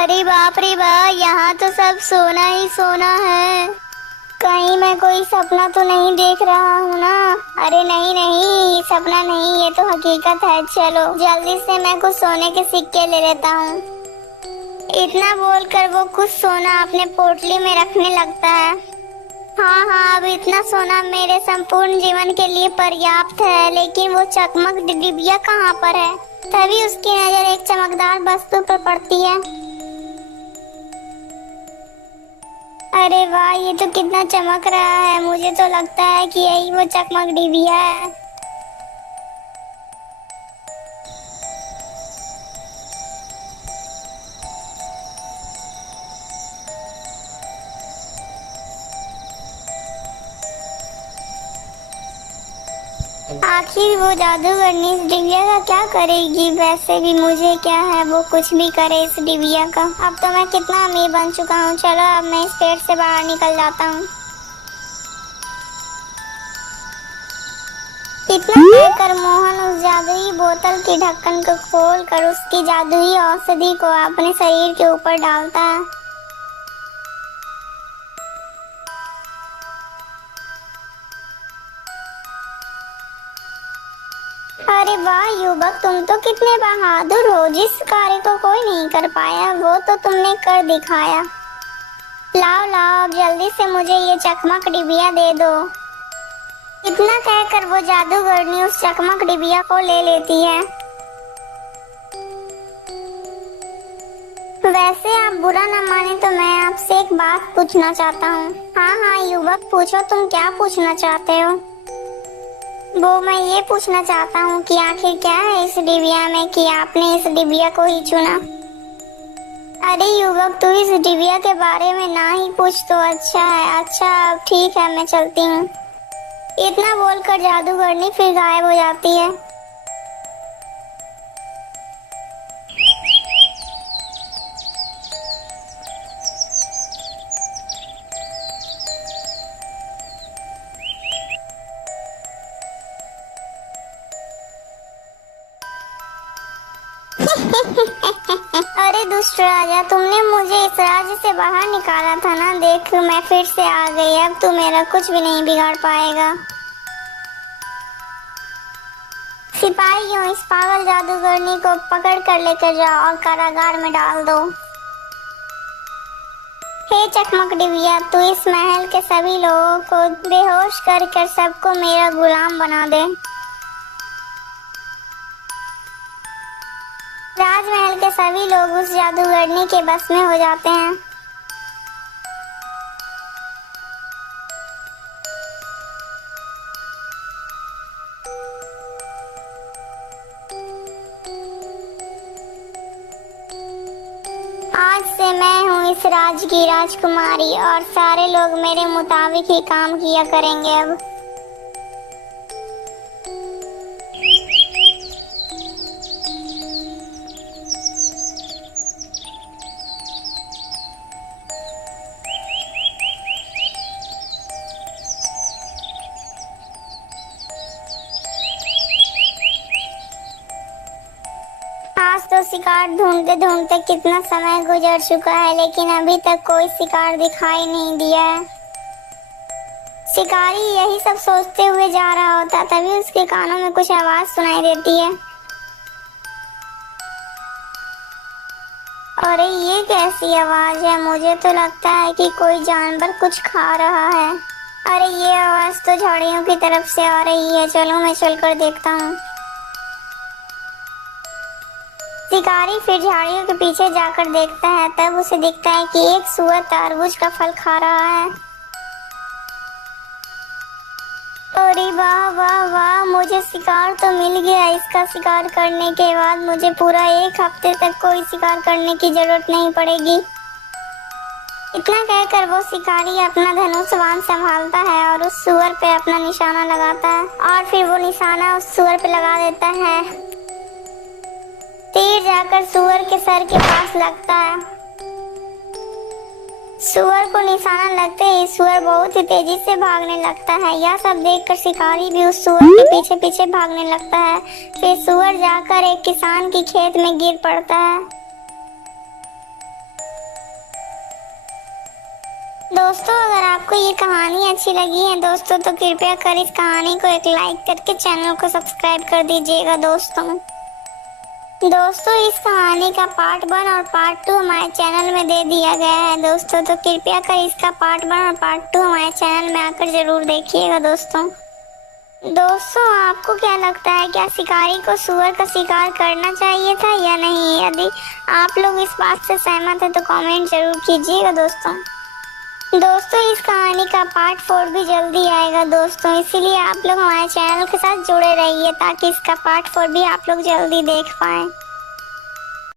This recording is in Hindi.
अरे बाप रे बाप, यहाँ तो सब सोना ही सोना है। कहीं मैं कोई सपना तो नहीं देख रहा हूँ ना? अरे नहीं नहीं, ये सपना नहीं, ये तो हकीकत है। चलो जल्दी से मैं कुछ सोने के सिक्के ले लेता हूँ। इतना बोलकर वो कुछ सोना अपने पोटली में रखने लगता है। हाँ हाँ, अब इतना सोना मेरे संपूर्ण जीवन के लिए पर्याप्त है, लेकिन वो चकमक डिबिया कहाँ पर है? तभी उसकी नजर एक चमकदार वस्तु पर पड़ती है। अरे वाह, ये तो कितना चमक रहा है। मुझे तो लगता है कि यही वो चकमक डिबिया है। आखिर वो जादूगरनी इस डिबिया का क्या करेगी? वैसे भी मुझे क्या है, वो कुछ भी करे इस डिबिया का। अब तो मैं कितना अमीर बन चुका हूँ। चलो अब मैं इस पेड़ से बाहर निकल जाता हूँ। इतना कहकर मोहन उस जादुई बोतल की ढक्कन को खोलकर उसकी जादुई औषधि को अपने शरीर के ऊपर डालता है। अरे वाह युवक, तुम तो कितने बहादुर हो। जिस कार्य को कोई नहीं कर पाया वो तो तुमने कर दिखाया। लाओ लाओ, अब जल्दी से मुझे ये चकमक डिबिया दे दो। इतना कहकर वो जादूगरनी उस चकमक डिबिया को ले लेती है। वैसे आप बुरा न माने तो मैं आपसे एक बात पूछना चाहता हूँ। हाँ हाँ युवक, पूछो, तुम क्या पूछना चाहते हो? वो मैं ये पूछना चाहता हूँ कि आखिर क्या है इस डिबिया में कि आपने इस डिबिया को ही चुना? अरे युवक, तू इस डिबिया के बारे में ना ही पूछ तो अच्छा है। अच्छा अब ठीक है, मैं चलती हूँ। इतना बोलकर जादूगरनी फिर गायब हो जाती है। अरे दुष्ट राजा, तुमने मुझे इस राज्य से बाहर निकाला था ना। देख, मैं फिर से आ गई। अब तू मेरा कुछ भी नहीं बिगाड़ पाएगा। सिपाहियों, इस पागल जादूगरनी को पकड़ कर लेकर जाओ और कारागार में डाल दो। हे चकमक डिबिया, तू इस महल के सभी लोगों को बेहोश कर सबको मेरा गुलाम बना दे। राजमहल के सभी लोग उस जादूगरनी के बस में हो जाते हैं। आज से मैं हूँ इस राज्य की राजकुमारी और सारे लोग मेरे मुताबिक ही काम किया करेंगे अब। आज तो शिकार ढूंढते ढूंढते कितना समय गुजर चुका है, लेकिन अभी तक कोई शिकार दिखाई नहीं दिया है। शिकारी यही सब सोचते हुए जा रहा होता, तभी उसके कानों में कुछ आवाज सुनाई देती है। अरे ये कैसी आवाज है? मुझे तो लगता है कि कोई जानवर कुछ खा रहा है। अरे ये आवाज तो झाड़ियों की तरफ से आ रही है। चलो मैं चलकर देखता हूँ। शिकारी फिर झाड़ियों के पीछे जाकर देखता है, तब उसे दिखता है कि एक सूअर तरबूज का फल खा रहा है। अरे वाह वाह वाह, मुझे शिकार तो मिल गया। इसका शिकार करने के बाद मुझे पूरा एक हफ्ते तक कोई शिकार करने की जरूरत नहीं पड़ेगी। इतना कहकर वो शिकारी अपना धनुष बाण संभालता है और उस सूअर पे अपना निशाना लगाता है और फिर वो निशाना उस सूअर पे लगा देता है। तीर जाकर सूअर के सर के पास लगता है। सूअर को निशाना लगते ही सूअर बहुत ही तेजी से भागने लगता है। यह सब देखकर शिकारी भी उस सूअर के पीछे पीछे भागने लगता है। फिर सूअर जाकर एक किसान की खेत में गिर पड़ता है। दोस्तों अगर आपको ये कहानी अच्छी लगी है दोस्तों तो कृपया कर इस कहानी को एक लाइक करके चैनल को सब्सक्राइब कर दीजिएगा दोस्तों। दोस्तों इस कहानी का पार्ट 1 और पार्ट 2 हमारे चैनल में दे दिया गया है दोस्तों, तो कृपया कर इसका पार्ट 1 और पार्ट 2 हमारे चैनल में आकर जरूर देखिएगा दोस्तों। दोस्तों आपको क्या लगता है, क्या शिकारी को सुअर का शिकार करना चाहिए था या नहीं? यदि आप लोग इस बात से सहमत हैं तो कमेंट जरूर कीजिएगा दोस्तों। दोस्तों इस कहानी का पार्ट 4 भी जल्दी आएगा दोस्तों, इसीलिए आप लोग हमारे चैनल के साथ जुड़े रहिए ताकि इसका पार्ट 4 भी आप लोग जल्दी देख पाएं।